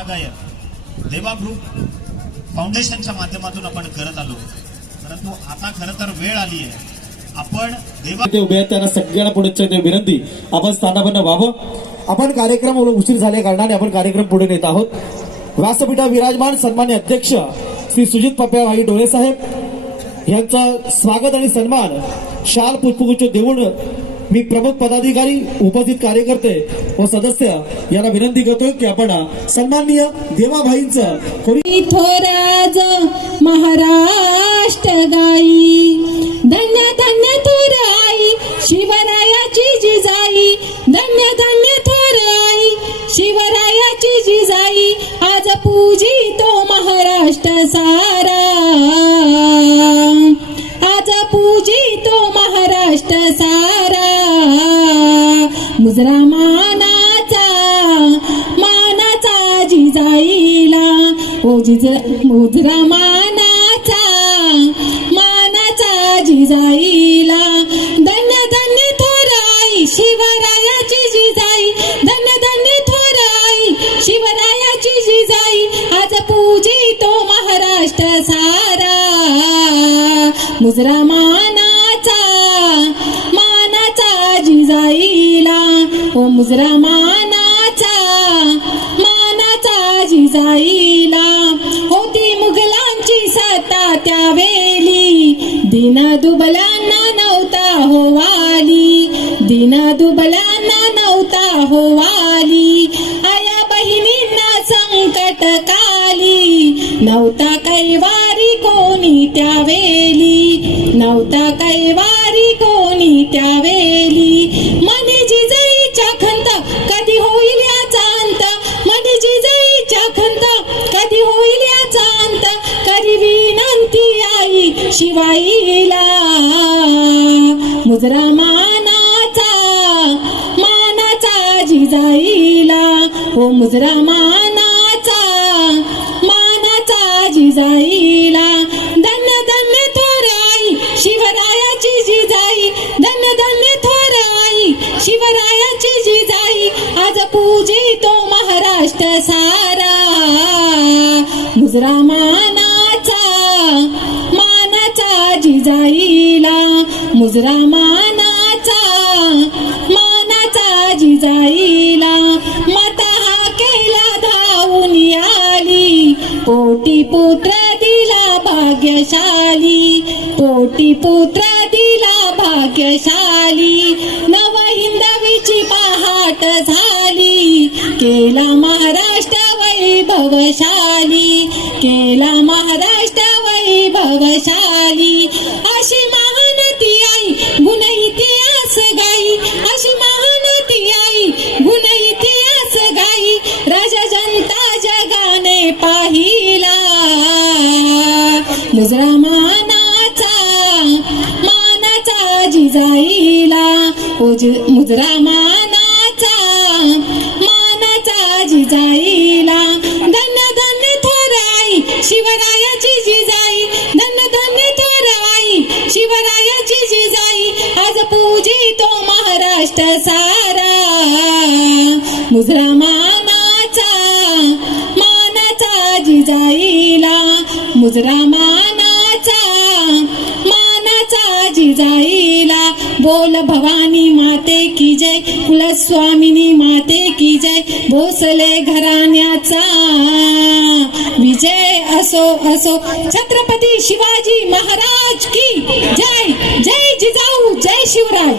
गातागायन देवा ग्रुप फाउंडेशनच्या माध्यमातून आपण करत आलो, परंतु आता खरं तर वेळ आली आहे आपण देवा ते उभे आहेत त्यांना सगळ्यांना पुढे विनंती आपण स्थानापन्न व्हावं। आपण कार्यक्रम उशीर झाल्या कारणाने आपण कार्यक्रम पुढे नेत आहोत। व्यासपीठा विराजमान सन्मान्य अध्यक्ष श्री सुजित पप्प्याभाई डोळे साहेब यांचा स्वागत आणि सन्मान शाल पुष्पगुच्छ देऊन मी प्रमुख पदाधिकारी उपस्थित कार्यकर्ते व सदस्य यांना विनंती करतोय की आपण सन्माननीय देवाभाईंचं थोराज महाराष्ट्र गाई धन्य धन्य थोर आई शिवरायाची जिजाई धन्य धन्य थोर आई शिवरायाची जिजाई आज पूजी तो महाराष्ट्र सारा आज पूजी तो महाराष्ट्र सारा मुजरा मानाचा जिजाईला ओ मुजरा मानाचा जिजाईला धन्य धन्य थोर आई शिवरायाची जिजाई धन्य धन्य थोर आई शिवरायाची जिजाई आज पूजी तो महाराष्ट्र सारा मुजरा मानाचा जिजाईला ओ मुजरा मानाचा जिजाईला होती मुघलांची सत्ता त्यावेळी दिन दुबल्यांना नव्हता हो वाली दिन दुबल्यांना नव्हता हो वाली आया बहिणींना संकट काली नव्हता कैवारी कोणी त्यावेळी नव्हता कैवारी कोणी त्यावेळी मनी जिजाईच्या खंत कधी होईल याचा अंत मनी जिजाईच्या खंत कधी होईल याचा अंत कधी विनंती आई शिवाईला मुजरा मानाचा जिजाईला ओ मुजरा मानाचा जिजाईला धन्य धन्य थोर आई शिवरायाची जिजाई धन्य धन्य थोर आई शिवरायाची जिजाई आज पूजी तो महाराष्ट्र सारा मुजरा मानाचा जिजाईला मुजरा मानाचा जिजाईला माता हा केला धावून आली पोटी पुत्र दिला भाग्यशाली पोटी पुत्र दिला भाग्यशाली नव हिंदवीची पहाट झाली केला महाराष्ट्र वैभवशाली केला महाराष्ट्र वैभवशाली अशी महानती आई गुण इतिहास गाई अशी महानती आई गुण इतिहास गाई राजा जनता जगाने पाहिला मुजरा मानाचा जिजाईला मुजरा मानाचा जिजाईला धन्य धन्य थोर आई शिवरायाची जिजाई धन्य धन्य थोर आई शिवरायाची जिजाई आज पूजी तो महाराष्ट्र सारा मुजरा मानाचा जिजाईला मुजरा मानाचा जिजाईला बोल भवानी माते की जय कुलस्वामिनी माते की जय भोसले घराण्याचा विजय असो असो छत्रपती शिवाजी महाराज की जय जय जिजाऊ जय शिवराय।